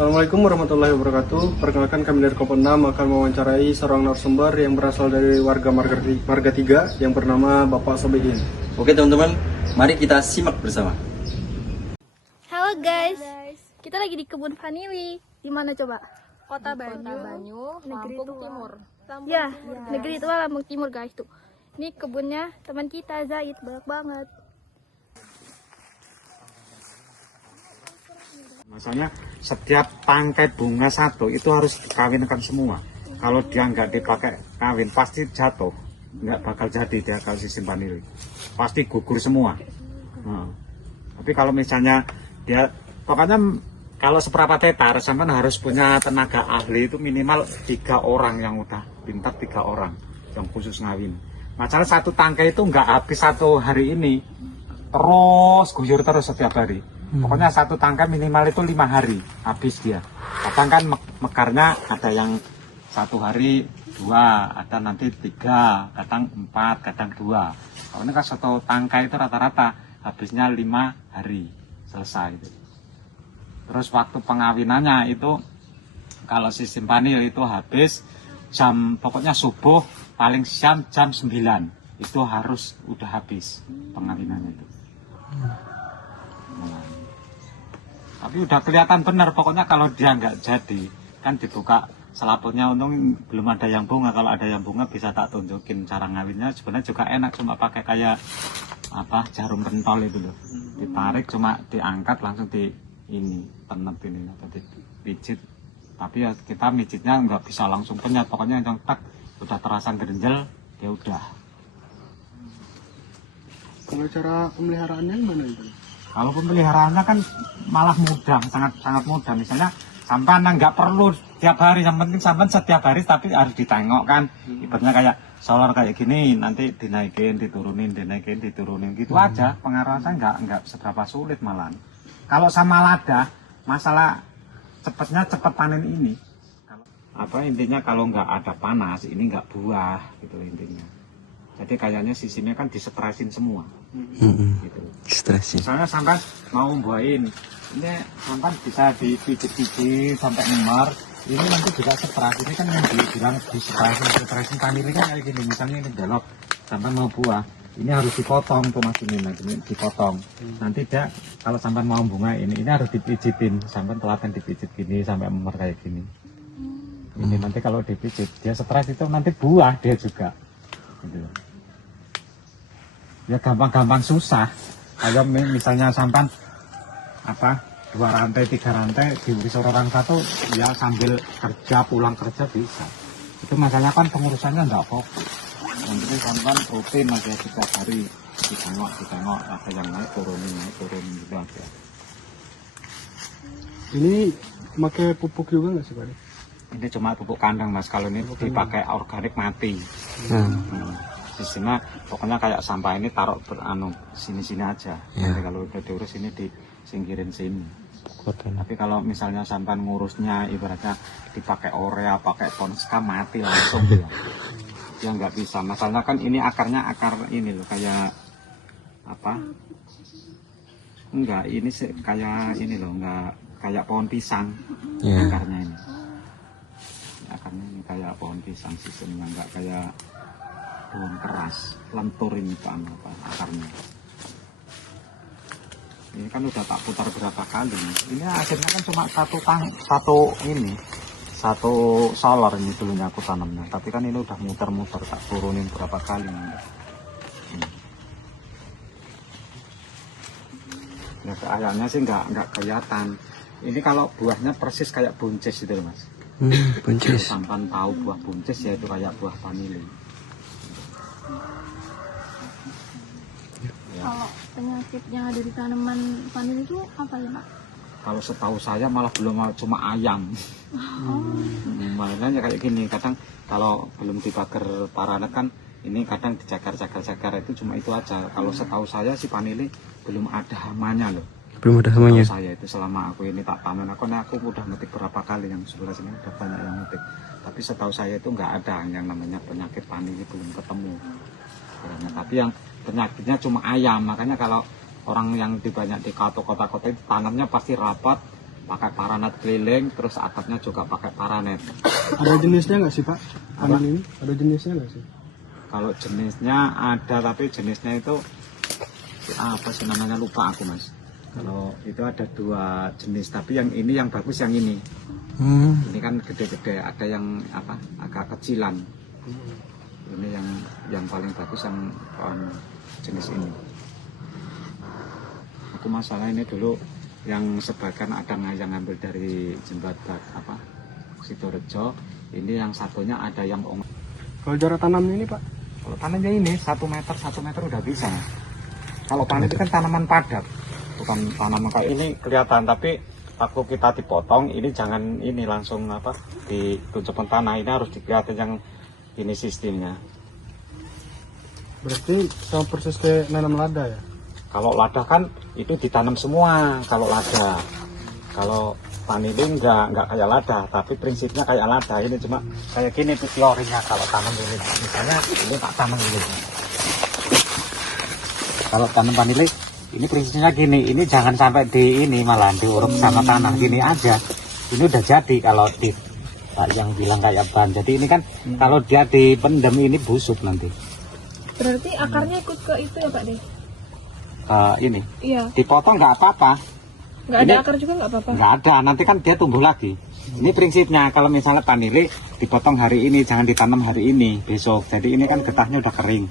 Assalamualaikum warahmatullahi wabarakatuh. Perkenalkan, kami dari Kopendam akan mewawancarai seorang narasumber yang berasal dari warga Marga 3 yang bernama Bapak Sobihin. Oke teman-teman, mari kita simak bersama. Halo guys, kita lagi di kebun vanili. Di mana coba? Kota Banyu, Lampung Timur. Ya, negeri tua Lampung Timur guys tuh. Ini kebunnya teman kita Zaid, banyak banget. Misalnya setiap tangkai bunga satu itu harus dikawinkan semua. Kalau dia nggak dipakai kawin pasti jatuh, nggak bakal jadi dia kalau sistem vanili. Pasti gugur semua. Tapi kalau misalnya dia, pokoknya kalau seperempat hektar, sampai harus punya tenaga ahli itu minimal 3 orang yang udah pintar, 3 orang yang khusus ngawin. Masalah satu tangkai itu nggak habis satu hari ini, terus guyur terus setiap hari. Pokoknya satu tangkai minimal itu 5 hari habis dia. Kadang kan mekarnya ada yang 1 hari 2, ada nanti 3, kadang 4, kadang 2. Kalau ini kan satu tangkai itu rata-rata habisnya 5 hari selesai. Terus waktu pengawinannya itu kalau sistem vanil itu habis pokoknya subuh paling siang jam 9 itu harus udah habis pengawinannya itu. Tapi udah kelihatan benar, pokoknya kalau dia nggak jadi kan dibuka selaputnya, untung belum ada yang bunga. Kalau ada yang bunga bisa tak tunjukin cara ngawinnya. Sebenarnya juga enak, cuma pakai kayak jarum pentol itu loh, ditarik cuma diangkat langsung di ini tenep ini atau dipijit. Tapi ya kita mijitnya nggak bisa langsung penyat, pokoknya yang tak udah terasa gerenjel ya udah. Kalau cara pemeliharaannya gimana itu? Kalau pemeliharaannya kan malah mudah, sangat mudah. Misalnya sampan nggak perlu tiap hari, yang penting sampan setiap hari tapi harus ditengok kan. Ibaratnya kayak solar kayak gini, nanti dinaikin, diturunin, dinaikin, diturunin gitu aja. Pengawasan nggak seberapa sulit malah. Kalau sama lada, masalah cepatnya cepat panen ini. Intinya kalau nggak ada panas, ini nggak buah gitu intinya. Jadi kayaknya sistemnya kan disetresin semua. Gitu. Stresin. Misalnya sampai mau buahin, ini sampai bisa dipijit-pijit sampai memar. Ini nanti juga stres. Ini kan yang dibilang stresin vanili kan kayak gini. Misalnya ini belok sampai mau buah, ini harus dipotong tuh mas ini dipotong. Nanti dia kalau sampai mau bunga ini harus dipijitin sampai telaten dipijit gini sampai memar kayak gini. Ini nanti kalau dipijit dia stres itu nanti buah dia juga. Gitu. Ya gampang-gampang susah. Kalau misalnya sampan 2 rantai 3 rantai diurus orang satu, ya sambil kerja pulang kerja bisa. Itu masalahnya kan pengurusannya nggak fokus. Nanti sampan rutin aja setiap hari ditengok ada yang naik turunin gitu aja. Ini pakai pupuk juga nggak sih Pak? Ini cuma pupuk kandang mas. Kalau ini dipakai organik mati. Sistemnya pokoknya kayak sampah ini taruh sini-sini aja. Nanti kalau udah diurus ini disingkirin sini. Tapi kalau misalnya sampah ngurusnya ibaratnya dipakai urea, pakai ponska mati langsung dia. Ya nggak bisa. Masalahnya kan ini akarnya akar ini loh kayak Enggak, ini sih kayak ini loh, enggak kayak pohon pisang akarnya ini. Akarnya ini kayak pohon pisang sistemnya, enggak kayak daun keras, lentur ini kan akarnya. Ini kan udah tak putar berapa kali. Ini akhirnya kan cuma satu solar ini dulunya aku tanamnya. Tapi kan ini udah muter-muter, tak turunin berapa kali. Ya ayamnya sih nggak kelihatan. Ini kalau buahnya persis kayak buncis gitu loh mas. Buncis. Sampan tahu buah buncis ya itu kayak buah vanili. Kalau penyakit yang ada di tanaman vanili itu apa ya Pak? Kalau setahu saya malah belum, cuma ayam. Makanya kayak gini, kadang kalau belum dibagar parana kan ini kadang dijagar itu cuma itu aja. Kalau setahu saya si vanili belum ada hamanya loh. Belum ada hamanya. Saya itu selama aku ini tak panen, aku udah metik berapa kali, yang sebelah sini udah banyak yang metik. Tapi setahu saya itu nggak ada yang namanya penyakit vanili, belum ketemu. Tapi yang penyakitnya cuma ayam. Makanya kalau orang yang banyak di kota-kota itu tanamnya pasti rapat, pakai paranet keliling, terus atapnya juga pakai paranet. Ada jenisnya nggak sih Pak? Taman ini ada jenisnya nggak sih? Kalau jenisnya ada, tapi jenisnya itu apa sih namanya, lupa aku Mas. Kalau itu ada 2 jenis, tapi yang ini yang bagus yang ini. Ini kan gede-gede, ada yang apa agak kecilan. Ini yang paling bagus yang jenis ini. Aku masalah ini dulu yang sebagian ada yang ngambil dari jembatan apa Sidorejo. Ini yang satunya ada yang Kalau jarak tanamnya ini Pak? Kalau tanamnya ini 1 meter udah bisa. Kalau panen itu kan tanaman padat, bukan tanaman kayak ini kelihatan, tapi waktu kita dipotong ini jangan ini langsung apa ditunjukkan tanah, ini harus dilihatin yang ini sistemnya. Berarti sama persis kayak nanam lada ya? Kalau lada kan itu ditanam semua kalau lada. Kalau vanili enggak kayak lada, tapi prinsipnya kayak lada. Ini cuma kayak gini tuh teorinya kalau tanam ini. Misalnya ini tak tanam ini. Kalau tanam vanili ini prinsipnya gini, ini jangan sampai di ini malah diuruk sama tanah gini aja. Ini udah jadi kalau di Pak yang bilang kayak ban. Jadi ini kan kalau dia dipendem ini busuk nanti. Berarti akarnya ikut ke itu ya Pak deh? Ini Iya. dipotong nggak apa-apa. Nggak ada Ini- akar juga nggak apa-apa? Nggak ada, nanti kan dia tumbuh lagi. Ini prinsipnya, kalau misalnya vanili dipotong hari ini, jangan ditanam hari ini, besok. Jadi ini kan getahnya udah kering.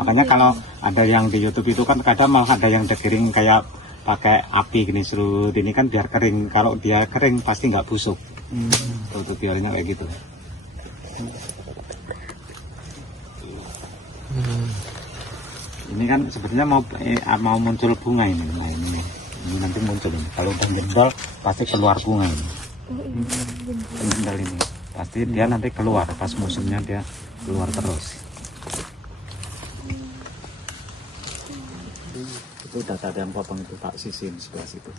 Makanya kalau ada yang di YouTube itu kan kadang malah ada yang dikiring kayak pakai api gini serut. Ini kan biar kering. Kalau dia kering pasti nggak busuk. Itu teorinya kayak gitu. Ini kan sebenarnya mau muncul bunga ini. Nah, ini nanti muncul ini. Kalau udah jendol pasti keluar bunga ini. Jendol ini pasti dia nanti keluar pas musimnya, dia keluar terus. Itu udah ada yang potong itu tak sisihin sebelah situ.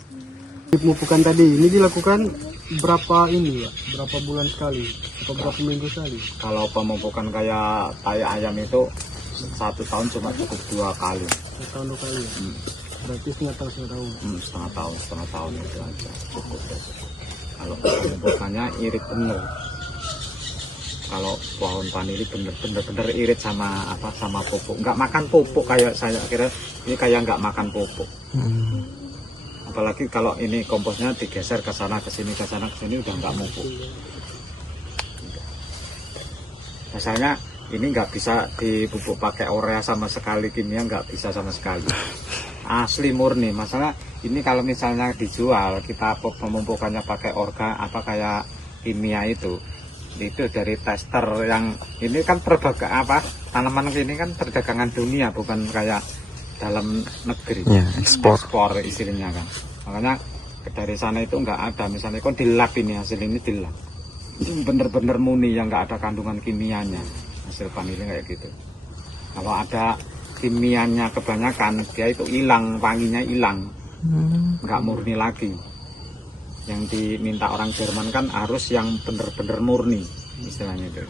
Pemupukan tadi ini dilakukan berapa ini ya? Berapa bulan sekali? Atau berapa minggu sekali? Kalau pemupukan kayak tai ayam itu 1 tahun cuma cukup 2 kali. 1 tahun 2 kali ya? Berarti setengah tahun. Setengah tahun itu aja cukup. Kalau pemupukannya irit bener. Kalau pohon vanili bener irit sama sama pupuk. Nggak makan pupuk, kayak saya kira ini kayak nggak makan pupuk. Apalagi kalau ini komposnya digeser ke sana ke sini udah nggak pupuk. Misalnya ini nggak bisa dipupuk pakai urea sama sekali, kimia nggak bisa sama sekali. Asli murni. Masalah ini kalau misalnya dijual, kita pemupukannya pakai kayak kimia itu dari tester yang ini kan tanaman ini kan perdagangan dunia, bukan kayak dalam negeri. Ekspor istilahnya kan. Makanya dari sana itu nggak ada, misalnya kan di lab ini, hasil ini di lab bener-bener murni yang nggak ada kandungan kimianya, hasil vanili kayak gitu. Kalau ada kimianya kebanyakan, dia itu hilang, wanginya hilang, nggak murni lagi. Yang diminta orang Jerman kan harus yang bener-bener murni, istilahnya itu.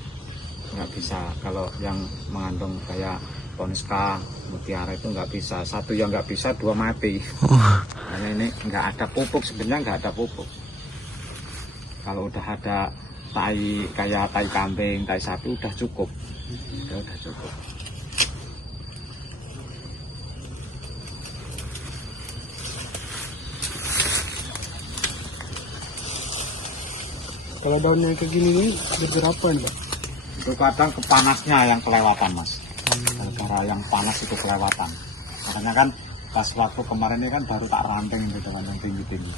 Nggak bisa, kalau yang mengandung kayak Tonska, Mutiara itu nggak bisa. Satu yang nggak bisa, 2 mati. Karena ini nggak ada pupuk, sebenarnya nggak ada pupuk. Kalau udah ada kayak tai kambing, tai sapi udah cukup. Udah cukup. Kalau daunnya kayak gini nih, berapa nih Pak? Itu kadang kepanasnya yang kelewatan Mas. Gara-gara yang panas itu kelewatan. Makanya kan pas waktu kemarin ini kan baru tak ranting itu dengan yang tinggi-tinggi.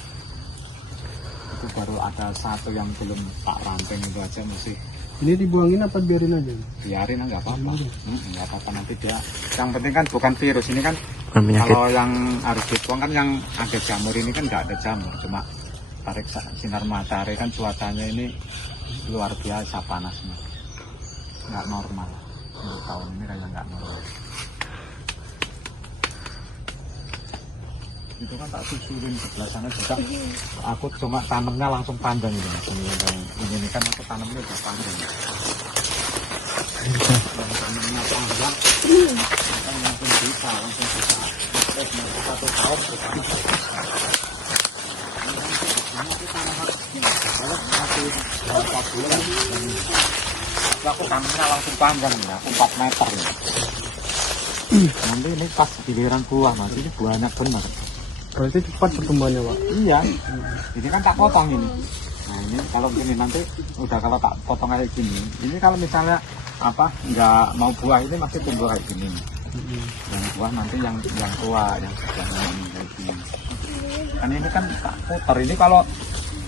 Itu baru ada 1 yang belum tak ranting, itu aja masih. Ini dibuangin apa biarin aja? Biarin nggak apa-apa. Nggak apa-apa nanti dia. Yang penting kan bukan virus ini kan. Kalau yang harus dibuang kan yang ada jamur ini kan nggak ada jamur, cuma tarik sinar matahari kan cuacanya ini luar biasa panasnya, nggak normal. Untuk tahun ini kayak nggak normal. Itu kan tak susulin sebelah sana juga. Aku cuma tanamnya langsung panjang gitu. Ini kan aku tanamnya udah panjang. Yang tanamnya panjang, kan langsung bisa. 1 tahun sudah. Aku tanamnya langsung panjang ya, 4 meter ya. Nanti ini pas giliran buah mas, ini banyak benar. Berarti cepat pertumbuhannya Pak. Iya, ini kan tak potong ini. Nah ini kalau gini nanti udah kalau tak potong kayak gini, ini kalau misalnya apa nggak mau buah ini masih tumbuh kayak gini. Yang buah nanti yang tua, yang kayak gini. Kan ini kan tak putar ini kalau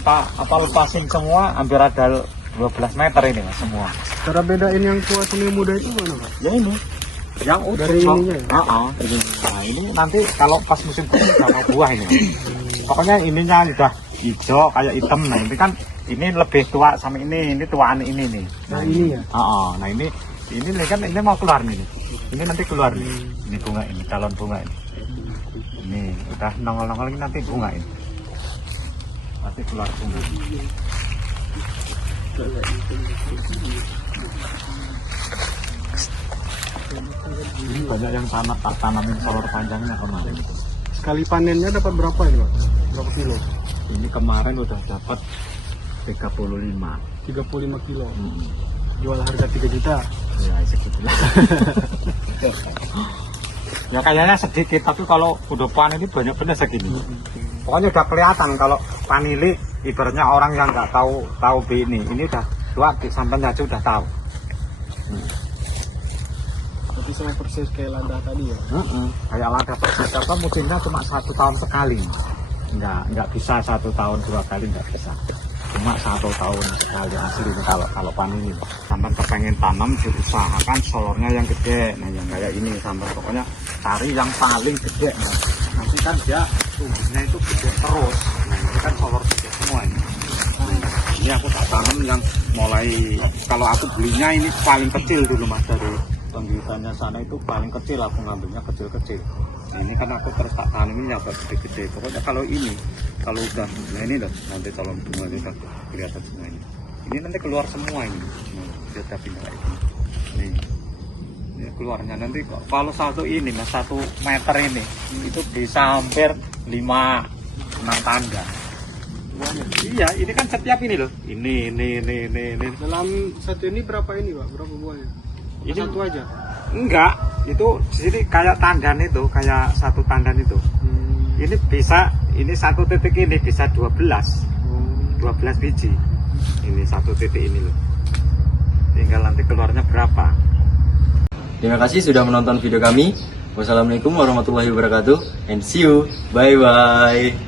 tak apa lepasin semua hampir ada 12 meter ini mas semua. Cara bedain yang tua sama yang muda itu mana Pak? Ya ini yang utuh Dari ininya ya? ini. Nah ini nanti kalau pas musim panen udah mau buah ini. Pokoknya ininya udah hijau kayak hitam. Nah ini kan ini lebih tua sama ini tuaan ini nih. Nah ini ya? Nah ini kan ini mau keluar nih. Ini nanti keluar nih. Ini bunga ini calon bunga ini. Ini udah nongol-nongol ini nanti bunga ini. Nanti keluar bunga. Ini banyak yang tanamin solor panjangnya kemarin. Sekali panennya dapat berapa ini Pak? Berapa kilo? Ini kemarin udah dapat 35. 35 kilo. Jual harga 3 juta. Ya segitulah. Ya kayaknya sedikit, tapi kalau udah panen ini banyak bener segini. Pokoknya udah kelihatan kalau panili ibaratnya orang yang nggak tahu ini udah tua sampai aja udah tahu. Berarti sama persis kayak lada tadi ya? Kayak lada persis, apa musimnya cuma 1 tahun sekali. Nggak bisa 1 tahun 2 kali nggak bisa. Cuma 1 tahun sekali asli ini kalau panini. Sampai kepengen tanam diusahakan solornya yang gede. Nah yang kayak ini sampai pokoknya cari yang paling gede. Nah, nanti kan dia tumbuhnya itu gede terus. Nah ini kan solor gede semua ini. Ini aku tak tanam yang mulai kalau aku belinya ini paling kecil dulu mas dari pembibitannya sana itu paling kecil aku ngambilnya kecil-kecil. Nah, ini kan aku terus tak tanamin ya gede-gede. Pokoknya kalau ini kalau udah nah ini loh nanti calon bunga ini udah kelihatan semua ini. Ini nanti keluar semua ini. Nah, dia pindah kayak gini. Nih. Ini keluarnya nanti kalau satu ini mas 1 meter ini itu bisa hampir 5-6 tangga. Iya, ini kan setiap ini loh. Ini. Dalam satu ini berapa ini Pak? Berapa buahnya? Ini Satu aja? enggak, itu di sini kayak tandan itu, kayak 1 tandan itu. Ini bisa, ini 1 titik ini bisa 12 biji. Ini 1 titik ini loh. Tinggal nanti keluarnya berapa. Terima kasih sudah menonton video kami. Wassalamualaikum warahmatullahi wabarakatuh and see you. Bye bye.